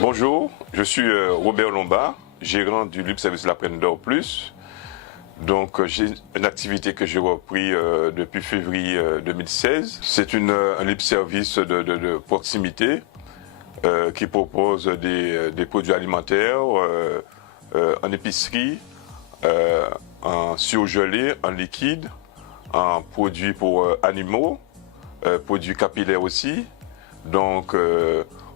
Bonjour, je suis Robert Lombard, gérant du libre service L'Aprendeur Plus. Donc j'ai une activité que j'ai repris depuis février 2016. C'est un libre service de proximité qui propose des produits alimentaires en épicerie, en surgelé, en liquide, en produits pour animaux, produits capillaires aussi. Donc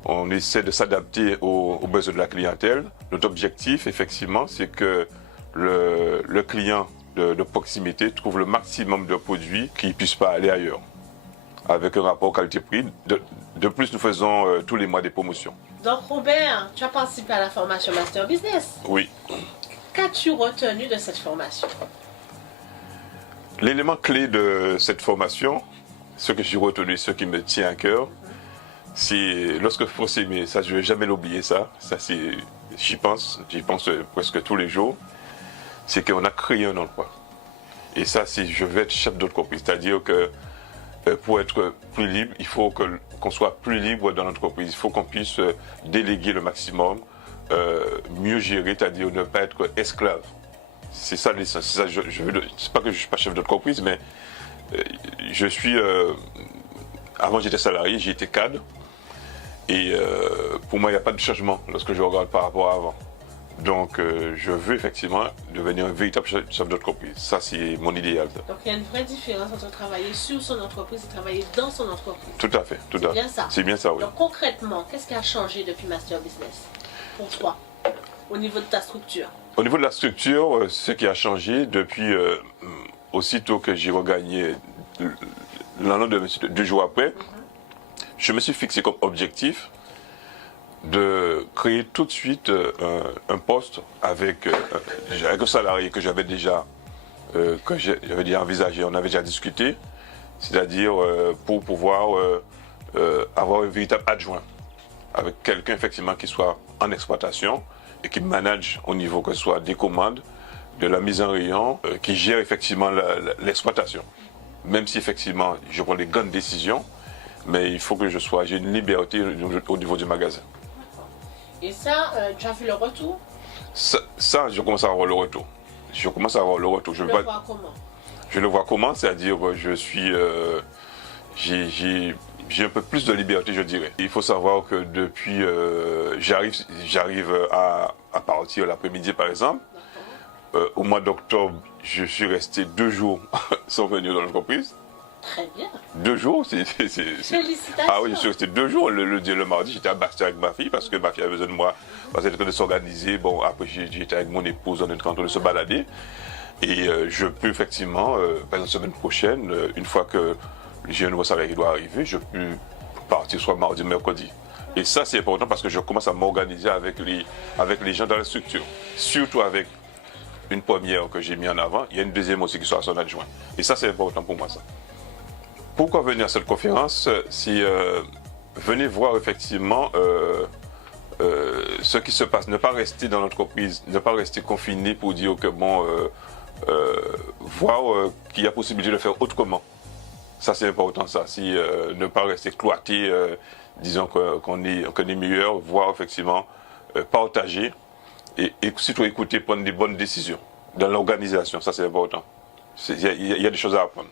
on essaie de s'adapter aux besoins de la clientèle. Notre objectif, effectivement, c'est que le client de proximité trouve le maximum de produits qui ne puissent pas aller ailleurs, avec un rapport qualité-prix. De plus, nous faisons tous les mois des promotions. Donc Robert, tu as participé à la formation Master Business. Oui. Qu'as-tu retenu de cette formation? L'élément clé de cette formation, ce que j'ai retenu, ce qui me tient à cœur, c'est lorsque il faut s'aimer, ça je ne vais jamais l'oublier ça j'y pense presque tous les jours, c'est qu'on a créé un emploi. Et ça, je veux être chef d'entreprise, c'est-à-dire que pour être plus libre, il faut qu'on soit plus libre dans l'entreprise, il faut qu'on puisse déléguer le maximum, mieux gérer, c'est-à-dire ne pas être esclave. C'est ça l'essence, c'est pas que je ne suis pas chef d'entreprise, mais je suis, avant j'étais salarié, j'ai été cadre. Et pour moi, il n'y a pas de changement lorsque je regarde par rapport à avant. Donc, je veux effectivement devenir un véritable chef d'entreprise. Ça, c'est mon idéal. Donc, il y a une vraie différence entre travailler sur son entreprise et travailler dans son entreprise. Tout à fait. C'est bien ça. C'est bien ça, oui. Donc, concrètement, qu'est-ce qui a changé depuis Master Business pour toi, au niveau de ta structure? Au niveau de la structure, ce qui a changé depuis aussitôt que j'ai regagné l'an de 2 jours après, je me suis fixé comme objectif de créer tout de suite un poste avec un salarié que j'avais déjà envisagé, on avait déjà discuté, c'est-à-dire pour pouvoir avoir un véritable adjoint, avec quelqu'un effectivement qui soit en exploitation et qui manage au niveau que ce soit des commandes, de la mise en rayon, qui gère effectivement l'exploitation. Même si effectivement je prends des grandes décisions, mais il faut que j'ai une liberté au niveau du magasin. Et ça, tu as vu le retour? Ça, je commence à avoir le retour. Je commence à avoir le retour. Tu le vois comment? Je le vois comment, c'est-à-dire j'ai un peu plus de liberté, je dirais. Il faut savoir que depuis, j'arrive à partir l'après-midi par exemple. Au mois d'octobre, je suis resté 2 jours sans venir dans l'entreprise. Très bien. 2 jours, c'est... Félicitations. Ah oui, je suis resté 2 jours. Le lundi et le mardi, j'étais à Bastia avec ma fille parce que ma fille avait besoin de moi. Parce qu'elle était en train de s'organiser. Bon, après, j'étais avec mon épouse, on était en train de se balader. Et je peux effectivement, par exemple, la semaine prochaine, une fois que j'ai un nouveau salaire qui doit arriver, je peux partir soit mardi, mercredi. Et ça, c'est important parce que je commence à m'organiser avec les gens dans la structure. Surtout avec une première que j'ai mis en avant, il y a une deuxième aussi qui soit son adjoint. Et ça, c'est important pour moi, ça. Pourquoi venir à cette conférence? Si venez voir effectivement ce qui se passe, ne pas rester dans l'entreprise, ne pas rester confiné pour dire que bon, voir qu'il y a possibilité de faire autrement. Ça c'est important, ça. Si ne pas rester cloîté, disons qu'on est meilleur, voir effectivement partager et surtout écouter, prendre des bonnes décisions dans l'organisation. Ça c'est important. Il y a des choses à apprendre.